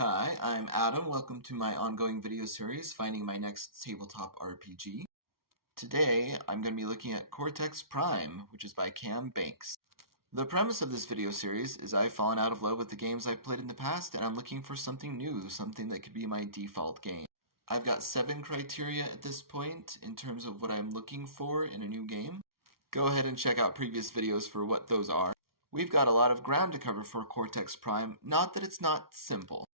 Hi, I'm Adam. Welcome to my ongoing video series, Finding My Next Tabletop RPG. Today, I'm going to be looking at Cortex Prime, which is by Cam Banks. The premise of this video series is I've fallen out of love with the games I've played in the past, and I'm looking for something new, something that could be my default game. I've got 7 criteria at this point in terms of what I'm looking for in a new game. Go ahead and check out previous videos for what those are. We've got a lot of ground to cover for Cortex Prime, not that it's not simple.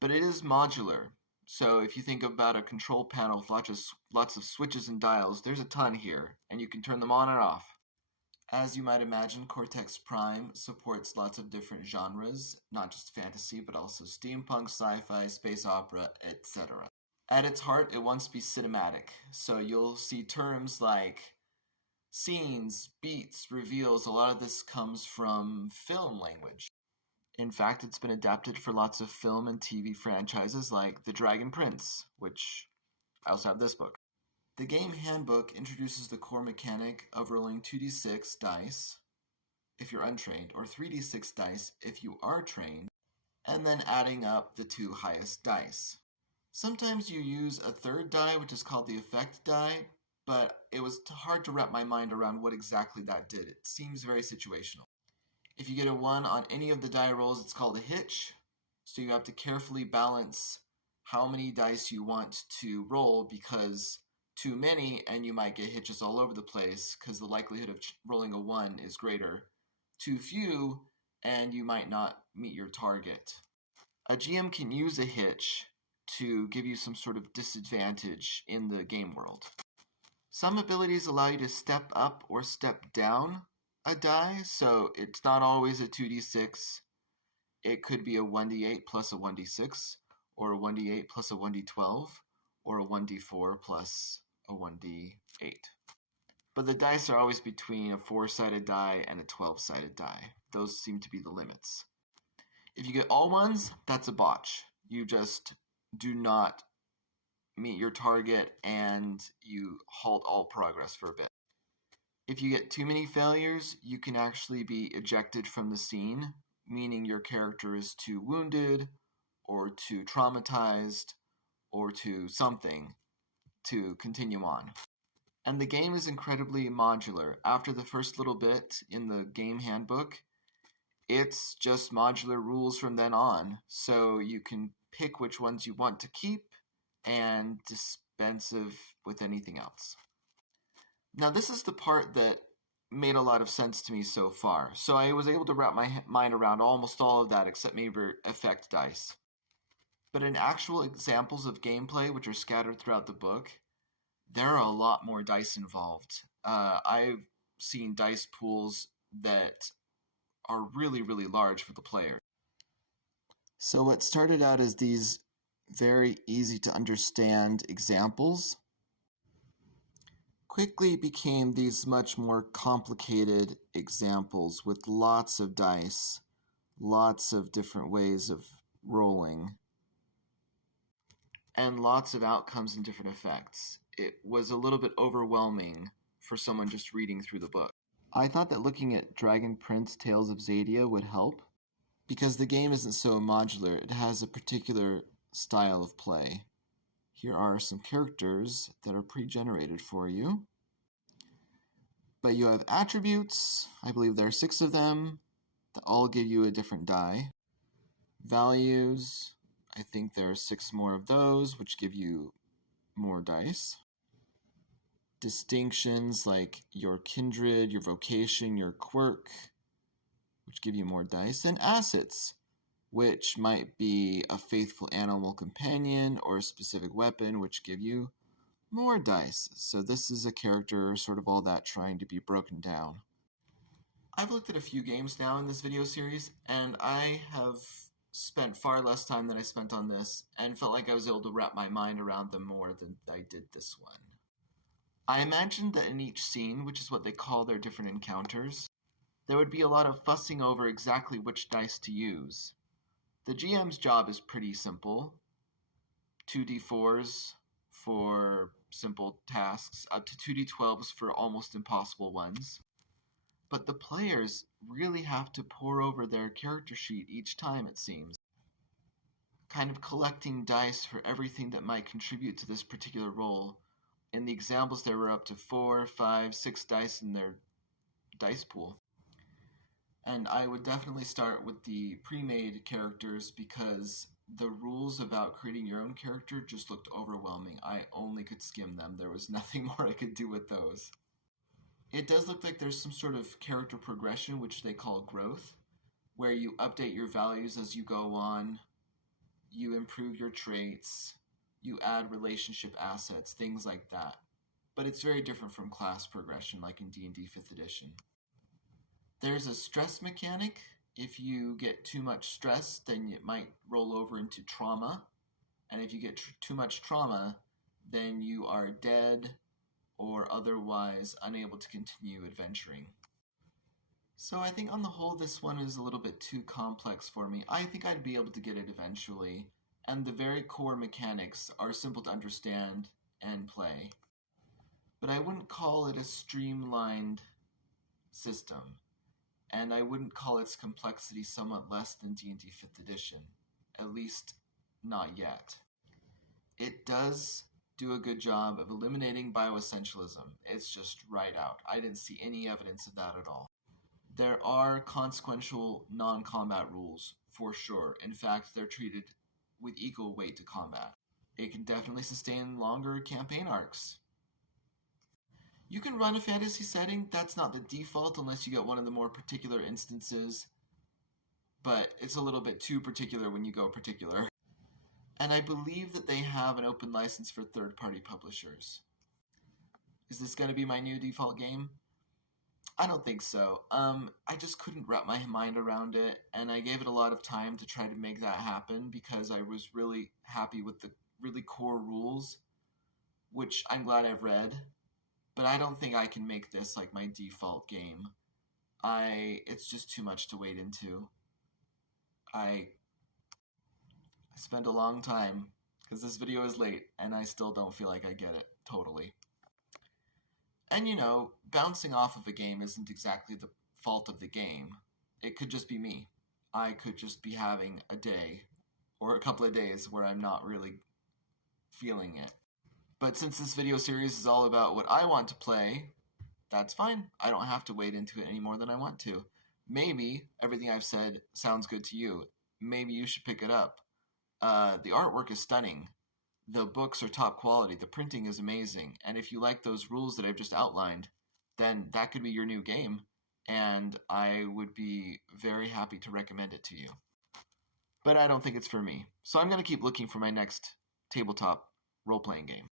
But it is modular, so if you think about a control panel with lots of switches and dials, there's a ton here, and you can turn them on and off. As you might imagine, Cortex Prime supports lots of different genres, not just fantasy, but also steampunk, sci-fi, space opera, etc. At its heart, it wants to be cinematic, so you'll see terms like scenes, beats, reveals. A lot of this comes from film language. In fact, it's been adapted for lots of film and TV franchises like The Dragon Prince, which I also have this book. The game handbook introduces the core mechanic of rolling 2d6 dice if you're untrained, or 3d6 dice if you are trained, and then adding up the 2 highest dice. Sometimes you use a third die, which is called the effect die, but it was hard to wrap my mind around what exactly that did. It seems very situational. If you get a 1 on any of the die rolls, it's called a hitch. So you have to carefully balance how many dice you want to roll, because too many and you might get hitches all over the place because the likelihood of rolling a 1 is greater. Too few and you might not meet your target. A GM can use a hitch to give you some sort of disadvantage in the game world. Some abilities allow you to step up or step down a die, so it's not always a 2d6. It could be a 1d8 plus a 1d6, or a 1d8 plus a 1d12, or a 1d4 plus a 1d8. But the dice are always between a 4-sided die and a 12-sided die. Those seem to be the limits. If you get all 1s, that's a botch. You just do not meet your target and you halt all progress for a bit. If you get too many failures, you can actually be ejected from the scene, meaning your character is too wounded, or too traumatized, or too something to continue on. And the game is incredibly modular. After the first little bit in the game handbook, it's just modular rules from then on, so you can pick which ones you want to keep and dispense with anything else. Now, this is the part that made a lot of sense to me so far. So I was able to wrap my mind around almost all of that except maybe effect dice. But in actual examples of gameplay, which are scattered throughout the book, there are a lot more dice involved. I've seen dice pools that are really, really large for the player. So what started out as these very easy to understand examples quickly became these much more complicated examples with lots of dice, lots of different ways of rolling, and lots of outcomes and different effects. It was a little bit overwhelming for someone just reading through the book. I thought that looking at Dragon Prince Tales of Xadia would help, because the game isn't so modular. It has a particular style of play. Here are some characters that are pre-generated for you. But you have attributes. I believe there are 6 of them that all give you a different die. Values. I think there are 6 more of those, which give you more dice. Distinctions like your kindred, your vocation, your quirk, which give you more dice. And assets, which might be a faithful animal companion or a specific weapon, which give you more dice. So this is a character, sort of all that trying to be broken down. I've looked at a few games now in this video series, and I have spent far less time than I spent on this, and felt like I was able to wrap my mind around them more than I did this one. I imagined that in each scene, which is what they call their different encounters, there would be a lot of fussing over exactly which dice to use. The GM's job is pretty simple. 2d4s for simple tasks, up to 2d12s for almost impossible ones. But the players really have to pore over their character sheet each time, it seems. kind of collecting dice for everything that might contribute to this particular roll. In the examples, there were up to 4, 5, 6 dice in their dice pool. And I would definitely start with the pre-made characters because the rules about creating your own character just looked overwhelming. I only could skim them. There was nothing more I could do with those. It does look like there's some sort of character progression, which they call growth, where you update your values as you go on, you improve your traits, you add relationship assets, things like that. But it's very different from class progression like in D&D 5th edition. There's a stress mechanic. If you get too much stress, then it might roll over into trauma. And if you get too much trauma, then you are dead or otherwise unable to continue adventuring. So I think on the whole, this one is a little bit too complex for me. I think I'd be able to get it eventually. And the very core mechanics are simple to understand and play. But I wouldn't call it a streamlined system. And I wouldn't call its complexity somewhat less than D&D 5th edition. At least, not yet. It does do a good job of eliminating bioessentialism. It's just right out. I didn't see any evidence of that at all. There are consequential non-combat rules, for sure. In fact, they're treated with equal weight to combat. It can definitely sustain longer campaign arcs. You can run a fantasy setting. That's not the default unless you get one of the more particular instances, but it's a little bit too particular when you go particular. And I believe that they have an open license for third-party publishers. Is this going to be my new default game? I don't think so. I just couldn't wrap my mind around it, and I gave it a lot of time to try to make that happen because I was really happy with the really core rules, which I'm glad I've read. But I don't think I can make this like my default game. It's just too much to wade into. I spent a long time because this video is late and I still don't feel like I get it totally. And you know, bouncing off of a game isn't exactly the fault of the game. It could just be me. I could just be having a day or a couple of days where I'm not really feeling it. But since this video series is all about what I want to play, that's fine. I don't have to wade into it any more than I want to. Maybe everything I've said sounds good to you. Maybe you should pick it up. The artwork is stunning. The books are top quality. The printing is amazing. And if you like those rules that I've just outlined, then that could be your new game. And I would be very happy to recommend it to you. But I don't think it's for me. So I'm going to keep looking for my next tabletop role-playing game.